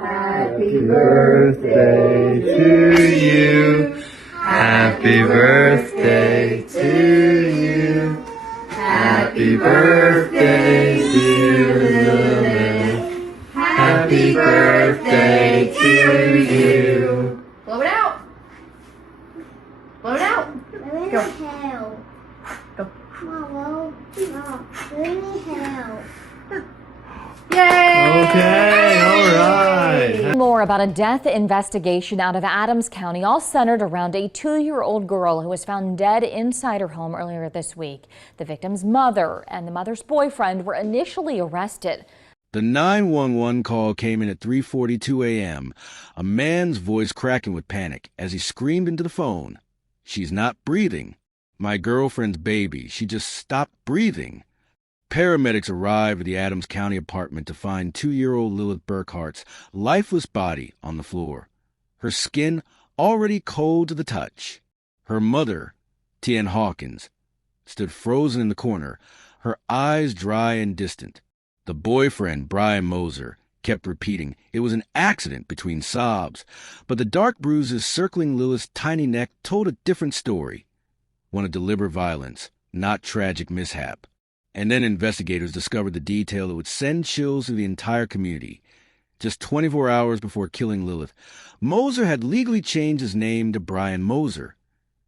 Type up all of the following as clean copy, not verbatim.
Happy birthday to you. Happy birthday to you. Happy birthday, dear Lilith. Happy birthday to you. Blow it out. Blow it out. Let Go. me help. Go. Mom, let me help. Yay! Okay, all right. More about a death investigation out of Adams County, all centered around a 2-year-old girl who was found dead inside her home earlier this week. The victim's mother and the mother's boyfriend were initially arrested. The 911 call came in at 3:42 a.m., a man's voice cracking with panic as he screamed into the phone. "She's not breathing. My girlfriend's baby. She just stopped breathing." Paramedics arrived at the Adams County apartment to find 2-year-old Lilith Burkhardt's lifeless body on the floor, her skin already cold to the touch. Her mother, T.N. Hawkins, stood frozen in the corner, her eyes dry and distant. The boyfriend, Brian Moser, kept repeating it was an accident between sobs, but the dark bruises circling Lilith's tiny neck told a different story, one of deliberate violence, not tragic mishap. And then investigators discovered the detail that would send chills through the entire community. Just 24 hours before killing Lilith, Moser had legally changed his name to Brian Moser,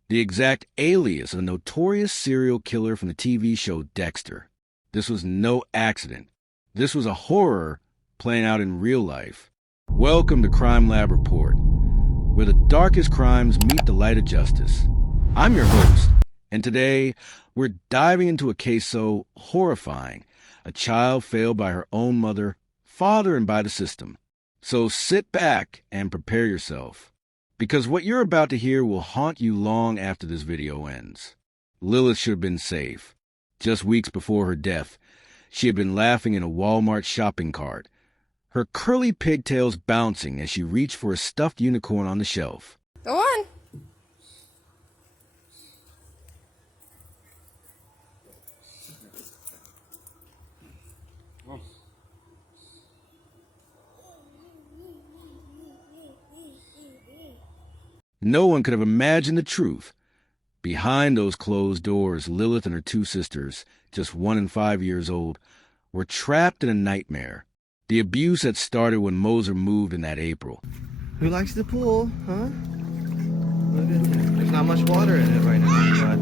the exact alias of a notorious serial killer from the TV show Dexter. This was no accident. This was a horror playing out in real life. Welcome to Crime Lab Report, where the darkest crimes meet the light of justice. I'm your host, and today we're diving into a case so horrifying, a child failed by her own mother, father, and by the system. So sit back and prepare yourself, because what you're about to hear will haunt you long after this video ends. Lilith should have been safe. Just weeks before her death, she had been laughing in a Walmart shopping cart, her curly pigtails bouncing as she reached for a stuffed unicorn on the shelf. Go on. No one could have imagined the truth. Behind those closed doors, Lilith and her 2 sisters, just 1 and 5 years old, were trapped in a nightmare. The abuse had started when Moser moved in that April. Who likes the pool, huh? Look at that. There's not much water in it right now, but...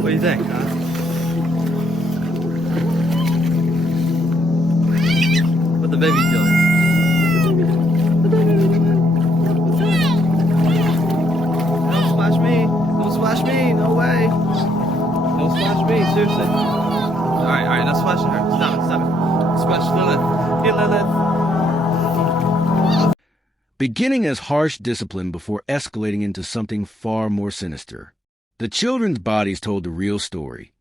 What do you think, huh? What the baby doing? Don't splash me, no way. Don't splash me, seriously. Alright, not splashing her. Stop it. Splash Lilith. Hey, Lilith. Beginning as harsh discipline before escalating into something far more sinister. The children's bodies told the real story.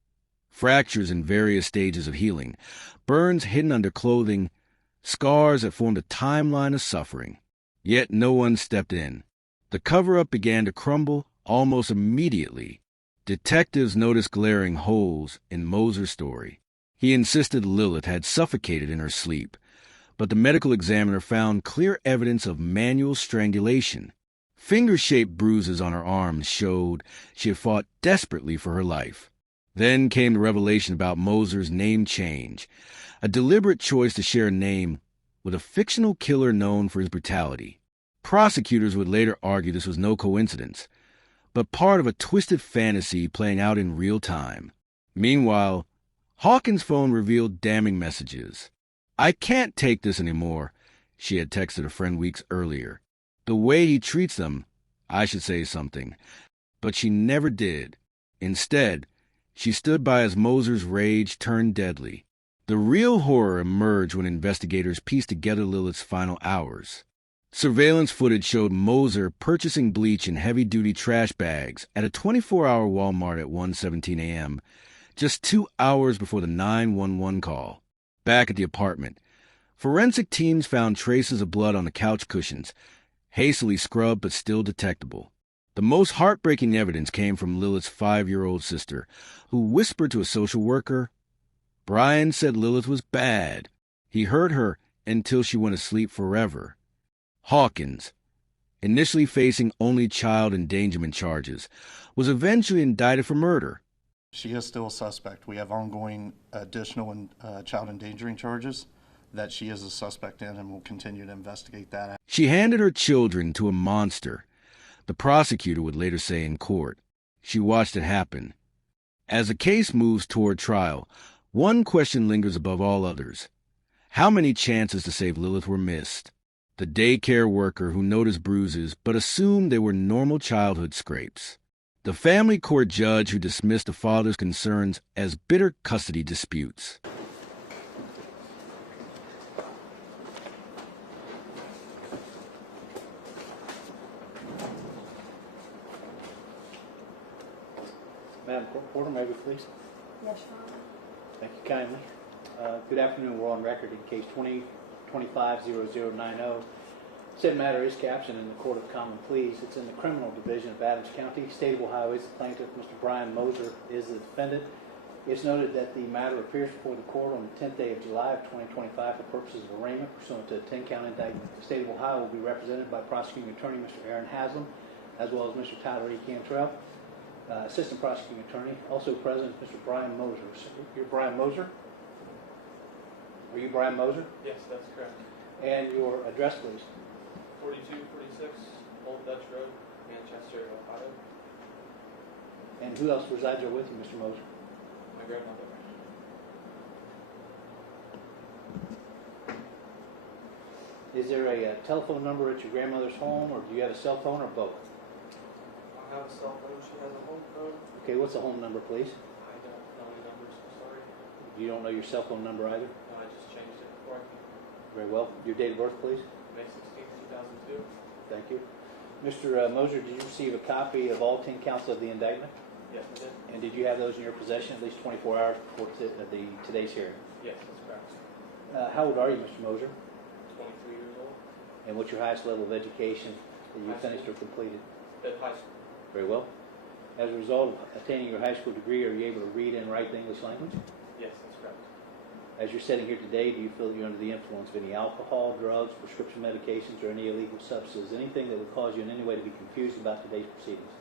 Fractures in various stages of healing, burns hidden under clothing, scars that formed a timeline of suffering. Yet no one stepped in. The cover-up began to crumble almost immediately. Detectives noticed glaring holes in Moser's story. He insisted Lilith had suffocated in her sleep, but the medical examiner found clear evidence of manual strangulation. Finger-shaped bruises on her arms showed she had fought desperately for her life. Then came the revelation about Moser's name change, a deliberate choice to share a name with a fictional killer known for his brutality. Prosecutors would later argue this was no coincidence, but part of a twisted fantasy playing out in real time. Meanwhile, Hawkins' phone revealed damning messages. "I can't take this anymore," she had texted a friend weeks earlier. The way he treats them, I should say something. But she never did. Instead, she stood by as Moser's rage turned deadly. The real horror emerged when investigators pieced together Lilith's final hours. Surveillance footage showed Moser purchasing bleach in heavy-duty trash bags at a 24-hour Walmart at 1:17 a.m., just 2 hours before the 911 call. Back at the apartment, forensic teams found traces of blood on the couch cushions, hastily scrubbed but still detectable. The most heartbreaking evidence came from Lilith's 5-year-old sister, who whispered to a social worker, "Brian said Lilith was bad. He hurt her until she went to sleep forever. Hawkins, initially facing only child endangerment charges, was eventually indicted for murder. She is still a suspect. We have ongoing additional child endangering charges that she is a suspect in, and we'll continue to investigate that. She handed her children to a monster. The prosecutor would later say in court. She watched it happen. As the case moves toward trial, one question lingers above all others. How many chances to save Lilith were missed? The daycare worker who noticed bruises but assumed they were normal childhood scrapes. The family court judge who dismissed the father's concerns as bitter custody disputes. Madam Court Reporter, may we please? Yes, Father. Thank you kindly. Good afternoon. We're on record in case 20-25-0090. Said matter is captioned in the Court of Common Pleas. It's in the Criminal Division of Adams County. State of Ohio is the plaintiff. Mr. Brian Moser is the defendant. It's noted that the matter appears before the court on the 10th day of July of 2025 for purposes of arraignment pursuant to a 10-count indictment. The State of Ohio will be represented by prosecuting attorney Mr. Aaron Haslam, as well as Mr. Tyler E. Cantrell, assistant prosecuting attorney. Also present is Mr. Brian Moser. You're Brian Moser? Are you Brian Moser? Yes, that's correct. And your address, please. 4246 Old Dutch Road, Manchester, Ohio. And who else resides there with you, Mr. Moser? My grandmother. Is there a telephone number at your grandmother's home, or do you have a cell phone, or both? I have a cell phone. She has a home phone. Okay, what's the home number, please? I don't know any numbers. I'm sorry. You don't know your cell phone number either? No, I just changed it before I came. Very well. Your date of birth, please? May 16th, 2002. Thank you. Mr. Moser, did you receive a copy of all 10 counts of the indictment? Yes, I did. And did you have those in your possession at least 24 hours before today's hearing? Yes, that's correct. How old are you, Mr. Moser? 23 years old. And what's your highest level of education that you High finished school. or completed? At high school. Very well. As a result of attaining your high school degree, are you able to read and write the English language? Yes, that's correct. As you're sitting here today, do you feel that you're under the influence of any alcohol, drugs, prescription medications, or any illegal substances, anything that would cause you in any way to be confused about today's proceedings?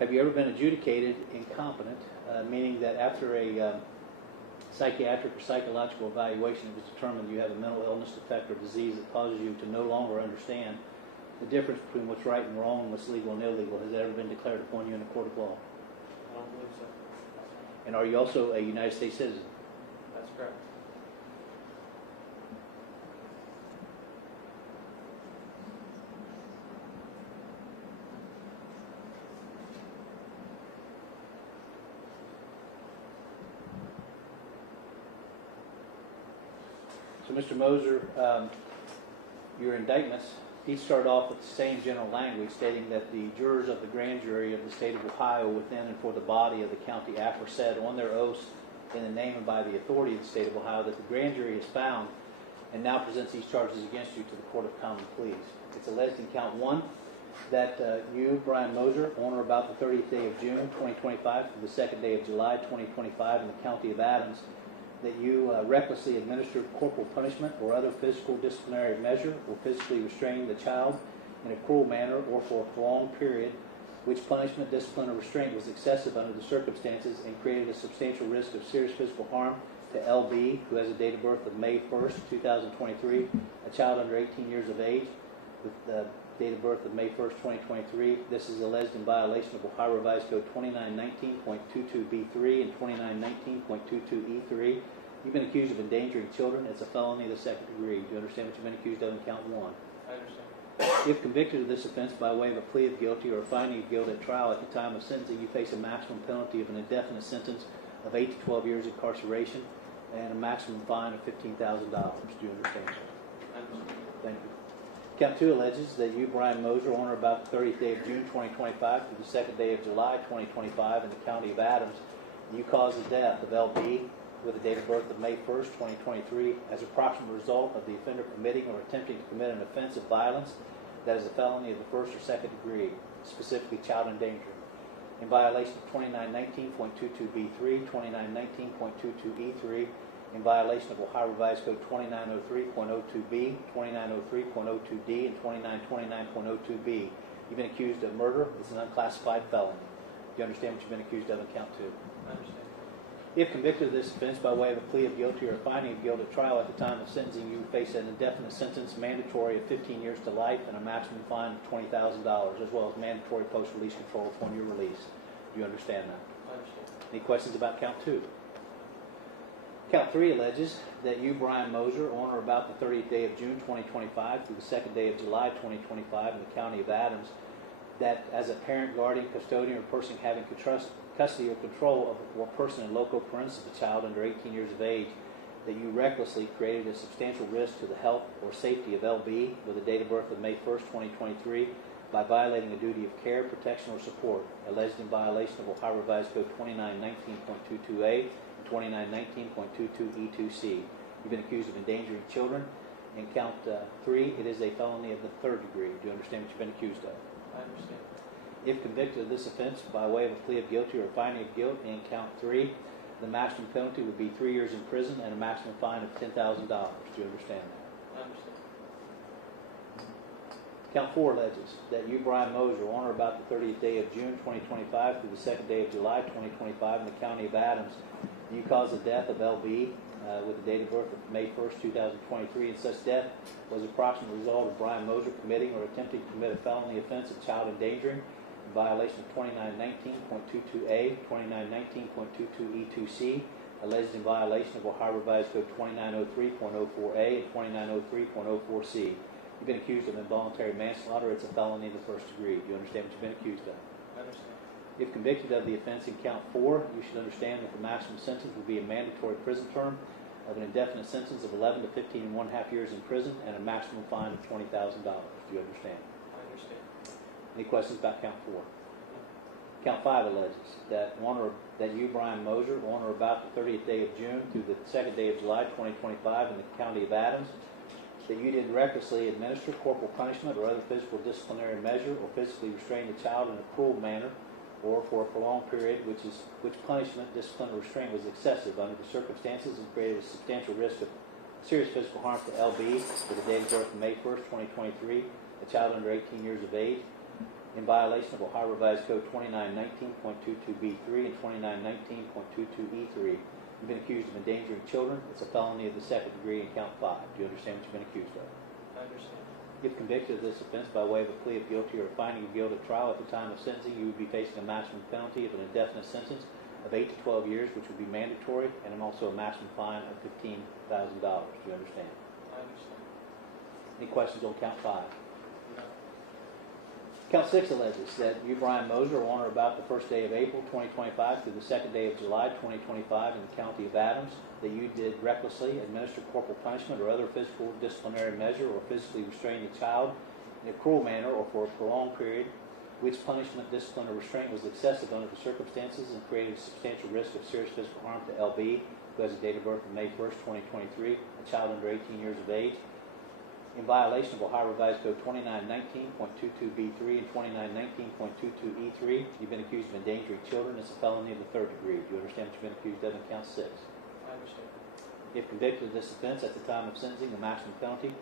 Have you ever been adjudicated incompetent, meaning that after a psychiatric or psychological evaluation it was determined you have a mental illness, defect, or disease that causes you to no longer understand the difference between what's right and wrong, what's legal and illegal? Has that ever been declared upon you in a court of law? I don't believe so. And are you also a United States citizen? That's correct. So, Mr. Moser, your indictments, each start off with the same general language stating that the jurors of the grand jury of the state of Ohio within and for the body of the county aforesaid on their oaths in the name and by the authority of the state of Ohio that the grand jury has found and now presents these charges against you to the Court of Common Pleas. It's alleged in count 1 that you, Brian Moser, on or about the 30th day of June 2025 to the 2nd day of July 2025 in the county of Adams, that you recklessly administered corporal punishment or other physical disciplinary measure or physically restrained the child in a cruel manner or for a prolonged period, which punishment, discipline, or restraint was excessive under the circumstances and created a substantial risk of serious physical harm to LB, who has a date of birth of May 1st, 2023, a child under 18 years of age with the date of birth of May 1st, 2023. This is alleged in violation of Ohio Revised Code 2919.22B3 and 2919.22E3. You've been accused of endangering children. It's a felony of the second degree. Do you understand what you've been accused of in count 1? I understand. If convicted of this offense by way of a plea of guilty or a finding of guilt at trial at the time of sentencing, you face a maximum penalty of an indefinite sentence of 8 to 12 years incarceration and a maximum fine of $15,000. Do you understand, sir? I understand. Thank you. Count 2 alleges that you, Brian Moser, on or about the 30th day of June 2025 to the 2nd day of July 2025 in the county of Adams, you caused the death of LB with a date of birth of May 1st, 2023 as a proximate result of the offender committing or attempting to commit an offense of violence that is a felony of the first or second degree, specifically child endangering. in violation of 2919.22B3, 2919.22E3, in violation of Ohio Revised Code 2903.02B, 2903.02D, and 2929.02B. You've been accused of murder. It's an unclassified felony. Do you understand what you've been accused of in count 2? I understand. If convicted of this offense by way of a plea of guilty or a finding of guilt at trial, at the time of sentencing, you face an indefinite sentence, mandatory of 15 years to life, and a maximum fine of $20,000, as well as mandatory post-release control upon your release. Do you understand that? I understand. Any questions about count 2? Count 3 alleges that you, Brian Moser, on or about the 30th day of June 2025 through the 2nd day of July 2025 in the County of Adams, that as a parent, guardian, custodian, or person having custody or control of a person in loco parentis of a child under 18 years of age, that you recklessly created a substantial risk to the health or safety of LB with a date of birth of May 1st, 2023, by violating a duty of care, protection, or support, alleged in violation of Ohio Revised Code 2919.22A and 2919.22E2C. You've been accused of endangering children. In count 3, it is a felony of the 3rd degree. Do you understand what you've been accused of? I understand. If convicted of this offense by way of a plea of guilty or a finding of guilt in count 3, the maximum penalty would be 3 years in prison and a maximum fine of $10,000. Do you understand that? I understand. Count 4 alleges that you, Brian Moser, on or about the 30th day of June 2025 through the 2nd day of July 2025 in the County of Adams, you caused the death of LB with the date of birth of May 1st, 2023, and such death was the approximate result of Brian Moser committing or attempting to commit a felony offense of child endangering in violation of 2919.22A, 2919.22E2C, alleged in violation of Ohio Revised Code 2903.04A and 2903.04C. You've been accused of involuntary manslaughter. It's a felony of the 1st degree. Do you understand what you've been accused of? I understand. If convicted of the offense in count 4, you should understand that the maximum sentence would be a mandatory prison term of an indefinite sentence of 11 to 15.5 years in prison and a maximum fine of $20,000. Do you understand? I understand. Any questions about count 4? Count 5 alleges that you, Brian Moser, on or about the 30th day of June through the 2nd day of July 2025 in the County of Adams, that you did recklessly administer corporal punishment or other physical disciplinary measure or physically restrain the child in a cruel manner or for a prolonged period, which punishment, discipline, or restraint was excessive under the circumstances and created a substantial risk of serious physical harm to LB with the date of birth of May 1st, 2023, a child under 18 years of age, in violation of Ohio Revised Code 2919.22B3 and 2919.22E3. You've been accused of endangering children. It's a felony of the 2nd degree in count 5. Do you understand what you've been accused of? I understand. If convicted of this offense by way of a plea of guilty or a finding of guilt at trial, at the time of sentencing, you would be facing a maximum penalty of an indefinite sentence of 8 to 12 years, which would be mandatory, and also a maximum fine of $15,000. Do you understand? I understand. Any questions on count 5? No. Count 6 alleges that you, Brian Moser, on or about the 1st day of April 2025 through the 2nd day of July 2025 in the County of Adams, that you did recklessly administer corporal punishment or other physical disciplinary measure or physically restrain the child in a cruel manner or for a prolonged period, which punishment, discipline, or restraint was excessive under the circumstances and created a substantial risk of serious physical harm to LB, who has a date of birth of May 1st, 2023, a child under 18 years of age, in violation of Ohio Revised Code 2919.22B3 and 2919.22E3. You've been accused of endangering children. It's a felony of the 3rd degree. Do you understand what you've been accused of in count 6? I understand. If convicted of this offense at the time of sentencing, the maximum penalty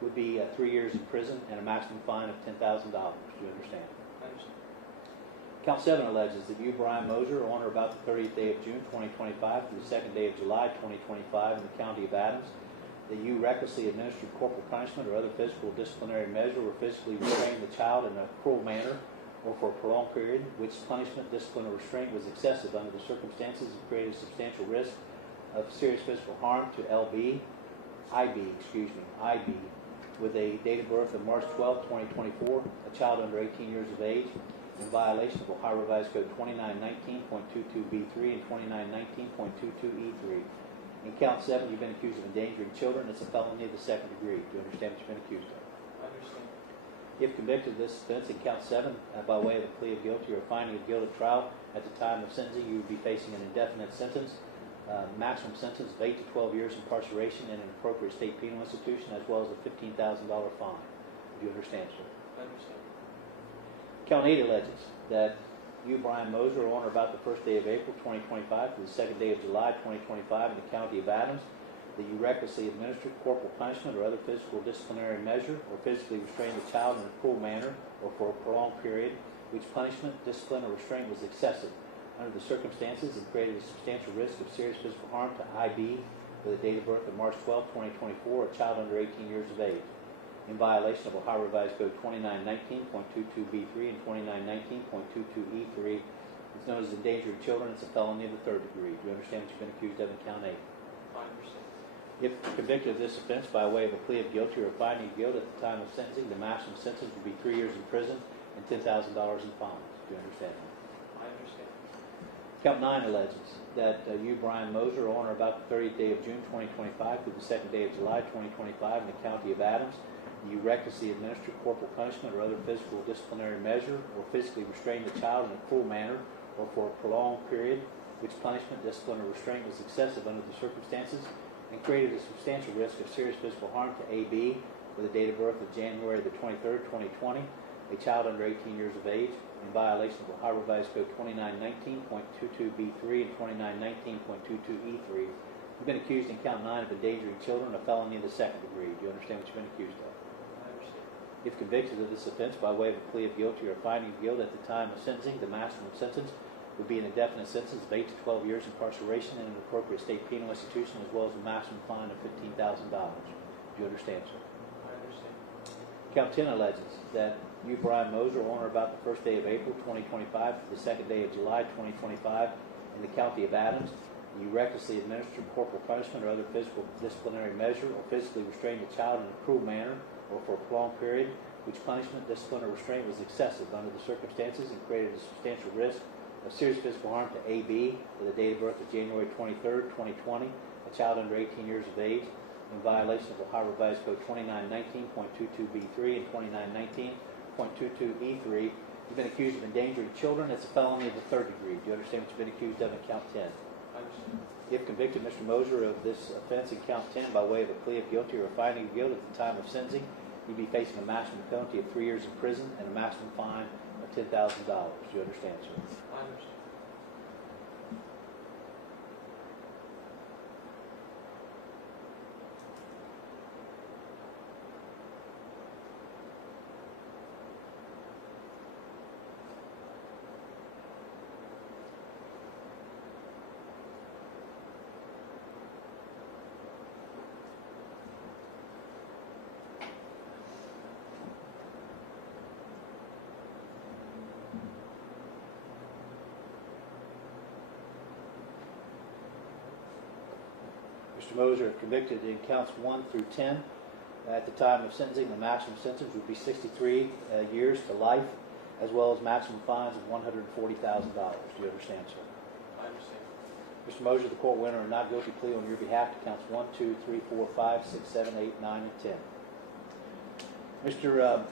would be 3 years in prison and a maximum fine of $10,000. Do you understand? I understand. Count 7 alleges that you, Brian Moser, on or about the 30th day of June 2025 through the 2nd day of July 2025 in the County of Adams, that you recklessly administered corporal punishment or other physical disciplinary measure or physically restrained the child in a cruel manner or for a prolonged period, which punishment, discipline, or restraint was excessive under the circumstances and created a substantial risk of serious physical harm to IB, with a date of birth of March 12, 2024, a child under 18 years of age, in violation of Ohio Revised Code 2919.22B3 and 2919.22E3. In count 7, you've been accused of endangering children. It's a felony of the 2nd degree. Do you understand what you've been accused of? I understand. If convicted of this offense in count 7 by way of a plea of guilty or a finding of guilt at trial, at the time of sentencing, you would be facing an indefinite sentence, maximum sentence of 8 to 12 years incarceration in an appropriate state penal institution, as well as a $15,000 fine. Do you understand, sir? I understand. Count 8 alleges that you, Brian Moser, on or about the first day of April 2025 to the second day of July 2025 in the County of Adams, that you recklessly administered corporal punishment or other physical disciplinary measure or physically restrained a child in a cruel manner or for a prolonged period, which punishment, discipline, or restraint was excessive under the circumstances and created a substantial risk of serious physical harm to IB with a date of birth of March 12, 2024, a child under 18 years of age, in violation of Ohio Revised Code 2919.22b3 and 2919.22e3. It's known as endangering children. It's a felony of the third degree. Do you understand what you've been accused of in count 8? I understand. If convicted of this offense by way of a plea of guilty or a finding of guilt at the time of sentencing, the maximum sentence would be 3 years in prison and $10,000 in fines. Do you understand that? I understand. Count 9 alleges that you, Brian Moser, on or about the 30th day of June 2025 through the second day of July 2025 in the County of Adams, you recklessly administered corporal punishment or other physical disciplinary measure or physically restrained a child in a cruel manner or for a prolonged period, which punishment, discipline, or restraint was excessive under the circumstances and created a substantial risk of serious physical harm to AB with a date of birth of January the 23rd, 2020, a child under 18 years of age, in violation of Ohio Revised Code 2919.22b3 and 2919.22e3. You've been accused in count 9 of endangering children, a felony in the second degree. Do you understand what you've been accused of? I understand. If convicted of this offense by way of a plea of guilty or a finding of guilt at the time of sentencing, the maximum sentence would be an indefinite sentence of 8 to 12 years incarceration in an appropriate state penal institution, as well as a maximum fine of $15,000. Do you understand, sir? I understand. Count 10 alleges that you, Brian Moser, on or about the first day of April 2025 to the second day of July 2025 in the County of Adams, you recklessly administered corporal punishment or other physical disciplinary measure or physically restrained a child in a cruel manner or for a prolonged period, which punishment, discipline, or restraint was excessive under the circumstances and created a substantial risk of serious physical harm to AB with a date of birth of January 23rd, 2020, a child under 18 years of age, in violation of Ohio Revised Code 2919.22b3 and 2919.22e3. You've been accused of endangering children. It's a felony of the third degree. Do you understand what you've been accused of in count 10? I understand. If convicted, Mr. Moser, of this offense in count 10 by way of a plea of guilty or a finding of guilt at the time of sentencing, you'd be facing a maximum penalty of 3 years in prison and a maximum fine of $10,000. Do you understand, sir? I understand. Mr. Moser, if convicted in counts 1 through 10, at the time of sentencing, the maximum sentence would be 63 years to life, as well as maximum fines of $140,000. Do you understand, sir? I understand. Mr. Moser, the court will enter a not guilty plea on your behalf to counts 1, 2, 3, 4, 5, 6, 7, 8, 9, and 10. Mr.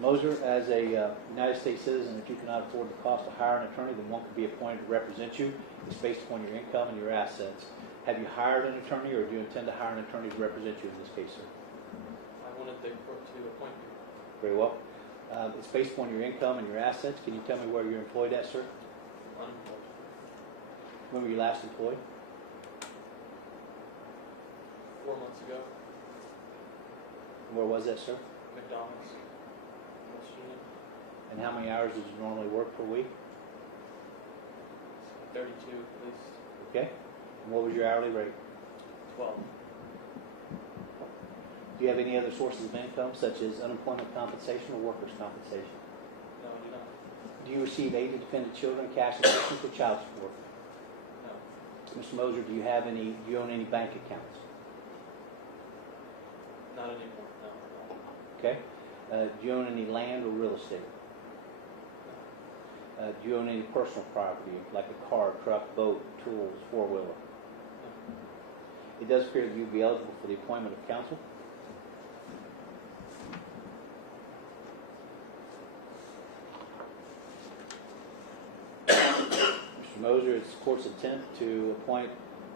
Moser, as a United States citizen, if you cannot afford the cost to hire an attorney, then one could be appointed to represent you. It's based upon your income and your assets. Have you hired an attorney, or do you intend to hire an attorney to represent you in this case, sir? I wanted the court to appoint me. Very well. It's based upon your income and your assets. Can you tell me where you're employed at, sir? Unemployed. When were you last employed? 4 months ago. Where was that, sir? McDonald's. West Union. And how many hours did you normally work per week? 32 at least. Okay. And what was your hourly rate? 12. Do you have any other sources of income, such as unemployment compensation or workers' compensation? No, I do not. Do you receive aid to dependent children, cash assistance, or child support? No. Mr. Moser, do you own any bank accounts? Not anymore. No. Okay. Do you own any land or real estate? Do you own any personal property, like a car, truck, boat, tools, four-wheeler? No. It does appear that you'd be eligible for the appointment of counsel. Mr. Moser, it's the court's intent to appoint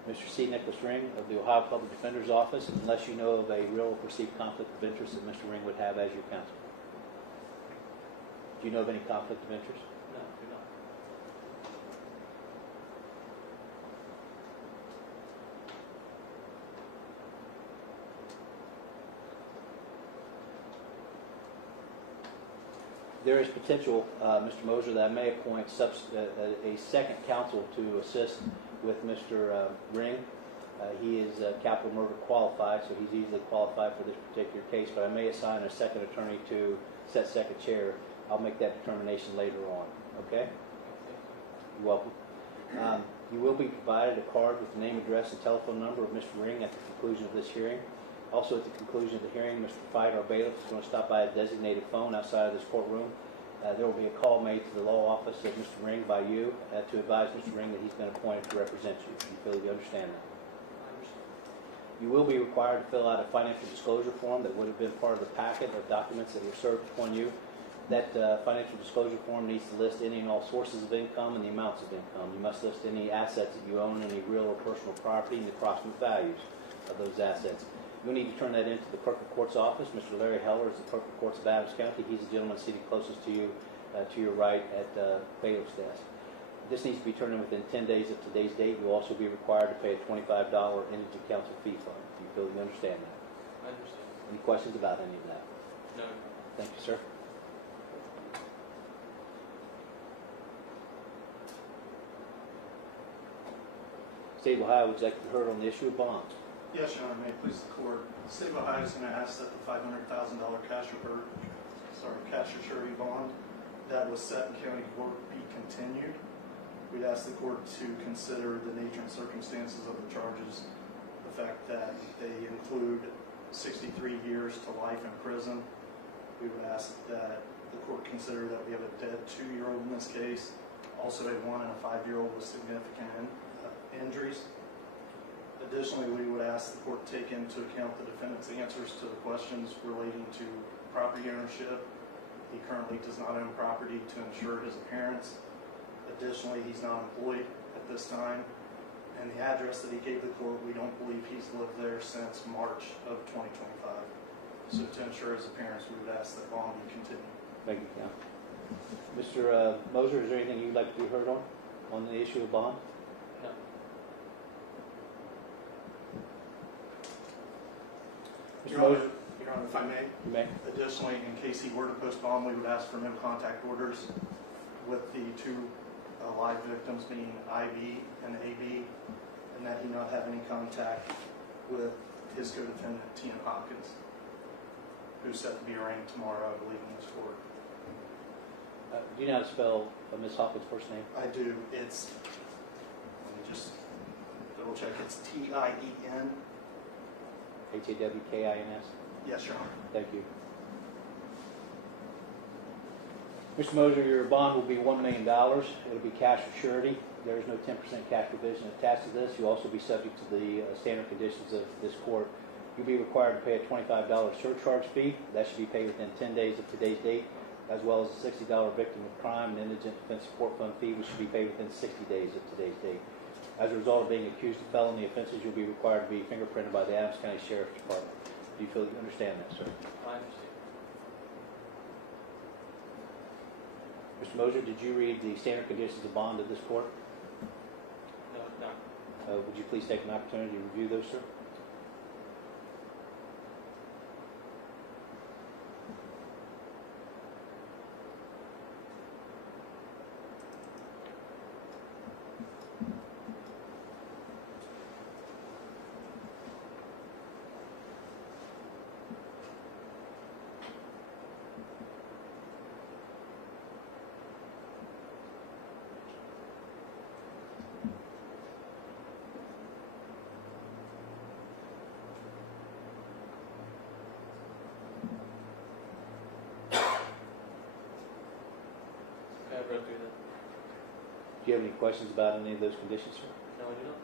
Mr. C. Nicholas Ring of the Ohio Public Defender's Office, unless you know of a real or perceived conflict of interest that Mr. Ring would have as your counsel. Do you know of any conflict of interest? There is potential, Mr. Moser, that I may appoint a second counsel to assist with Mr. Ring. He is capital murder qualified, so he's easily qualified for this particular case, but I may assign a second attorney to set second chair. I'll make that determination later on, okay? You're welcome. You will be provided a card with the name, address, and telephone number of Mr. Ring at the conclusion of this hearing. Also, at the conclusion of the hearing, Mr. Fight, our bailiff, is going to stop by a designated phone outside of this courtroom. There will be a call made to the law office of Mr. Ring by you to advise Mr. Ring that he's been appointed to represent you. You feel you understand that? You will be required to fill out a financial disclosure form that would have been part of the packet of documents that were served upon you. That financial disclosure form needs to list any and all sources of income and the amounts of income. You must list any assets that you own, any real or personal property, and the approximate values of those assets. You'll need to turn that into the clerk of court's office. Mr. Larry Heller is the clerk of courts of Adams County. He's the gentleman seated closest to you, to your right at bailiff's desk. This needs to be turned in within 10 days of today's date. You'll also be required to pay a $25 indigent counsel fee fund. Do you feel you understand that? I understand. Any questions about any of that? No. Thank you, sir. State of Ohio would you like to be heard on the issue of bond? Yes, Your Honor, may it please the court. The state of Ohio is going to ask that the $500,000 cash surety bond that was set in county court be continued. We'd ask the court to consider the nature and circumstances of the charges, the fact that they include 63 years to life in prison. We would ask that the court consider that we have a dead 2-year-old in this case, also a 1 and a 5-year-old with significant injuries. Additionally, we would ask the court to take into account the defendant's answers to the questions relating to property ownership. He currently does not own property to insure his appearance. Additionally, he's not employed at this time. And the address that he gave the court, we don't believe he's lived there since March of 2025. So to ensure his appearance, we would ask that bond be continued. Thank you, Counsel. Mr. Moser, is there anything you'd like to be heard on the issue of bond? No. Mr. Moser? Your Honor, if I may. You may. Additionally, in case he were to post bond, we would ask for no contact orders with the two live victims being IB and AB, and that he not have any contact with his co-defendant, T.M. Hopkins, who's set to be arraigned tomorrow, I believe, in this court. Do you know how to spell Ms. Hopkins' first name? I do. It's, let me just double check, it's T-I-E-N. H-A-W-K-I-N-S? Yes, Your Honor. Thank you. Mr. Moser, your bond will be $1 million. It'll be cash for surety. There is no 10% cash provision attached to this. You'll also be subject to the standard conditions of this court. You'll be required to pay a $25 surcharge fee. That should be paid within 10 days of today's date, as well as a $60 victim of crime and indigent defense support fund fee, which should be paid within 60 days of today's date. As a result of being accused of felony offenses, you'll be required to be fingerprinted by the Adams County Sheriff's Department. Do you feel you understand that, sir? I understand. Mr. Moser, did you read the standard conditions of bond of this court? No. Would you please take an opportunity to review those, sir? I've read through that. Do you have any questions about any of those conditions, sir? No, I do not.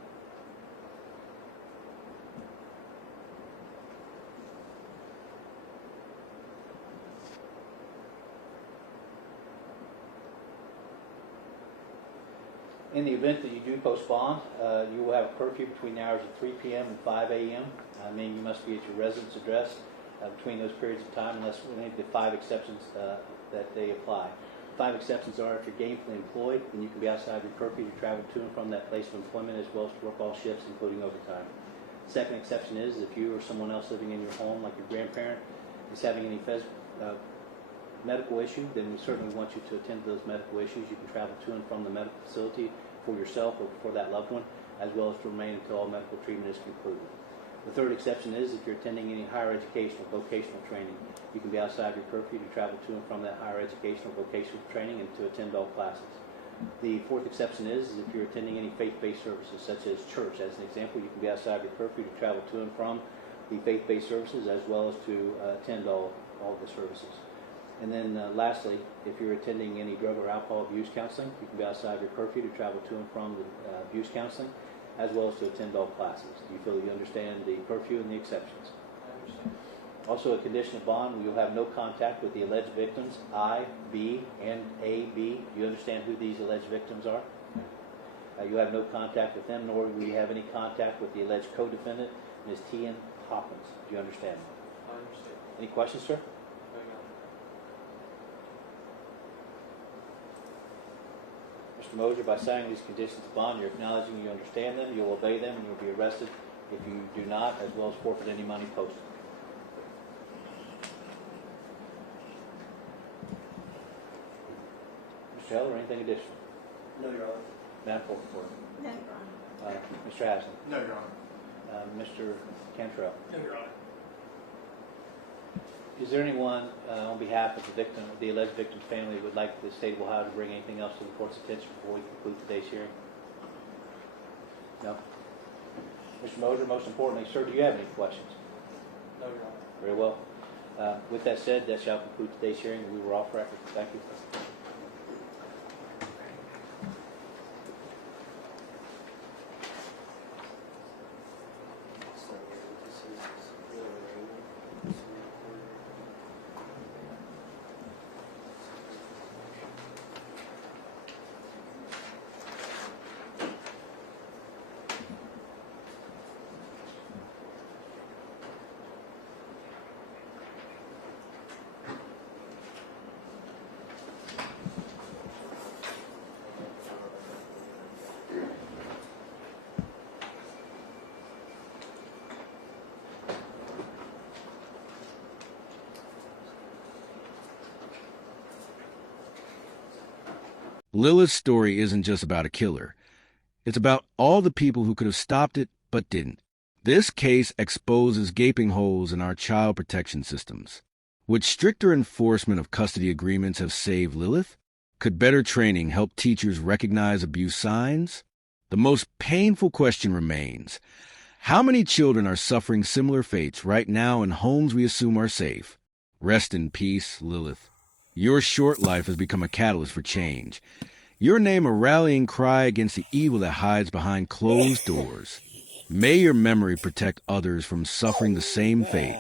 In the event that you do post bond, you will have a curfew between the hours of 3 p.m. and 5 a.m. Meaning you must be at your residence address between those periods of time, unless we need the 5 exceptions that they apply. 5 exceptions are if you're gainfully employed, then you can be outside your curfew to travel to and from that place of employment, as well as to work all shifts, including overtime. Second exception is if you or someone else living in your home, like your grandparent, is having any medical issue, then we certainly want you to attend to those medical issues. You can travel to and from the medical facility for yourself or for that loved one, as well as to remain until all medical treatment is concluded. The third exception is if you're attending any higher educational, vocational training, you can be outside your curfew to travel to and from that higher educational, vocational training and to attend all classes. The fourth exception is if you're attending any faith-based services, such as church. As an example, you can be outside your curfew to travel to and from the faith-based services, as well as to attend all the services. And then lastly, if you're attending any drug or alcohol abuse counseling, you can be outside your curfew to travel to and from the abuse counseling, as well as to attend all classes. Do you feel you understand the curfew and the exceptions? I understand. Also, a condition of bond, you'll have no contact with the alleged victims, I, B, and AB. Do you understand who these alleged victims are? You have no contact with them, nor will you have any contact with the alleged co-defendant, Ms. Tian Hopkins. Do you understand? I understand. Any questions, sir? Very good. Mr. Moser, by signing these conditions of bond, you're acknowledging you understand them, you'll obey them, and you'll be arrested if you do not, as well as forfeit any money posted. Mr. Heller, anything additional? No, Your Honor. Madam Clerk, report. No, Your Honor. Mr. Hassan. No, Your Honor. Mr. Cantrell. No, Your Honor. Is there anyone on behalf of the victim, the alleged victim's family, who would like the state of Ohio to bring anything else to the court's attention before we conclude today's hearing? No? Mr. Moser, most importantly, sir, do you have any questions? No, Your Honor. Very well. With that said, that shall conclude today's hearing. We were off record. Thank you. Lilith's story isn't just about a killer. It's about all the people who could have stopped it but didn't. This case exposes gaping holes in our child protection systems. Would stricter enforcement of custody agreements have saved Lilith? Could better training help teachers recognize abuse signs? The most painful question remains: how many children are suffering similar fates right now in homes we assume are safe? Rest in peace, Lilith. Your short life has become a catalyst for change. Your name a rallying cry against the evil that hides behind closed doors. May your memory protect others from suffering the same fate.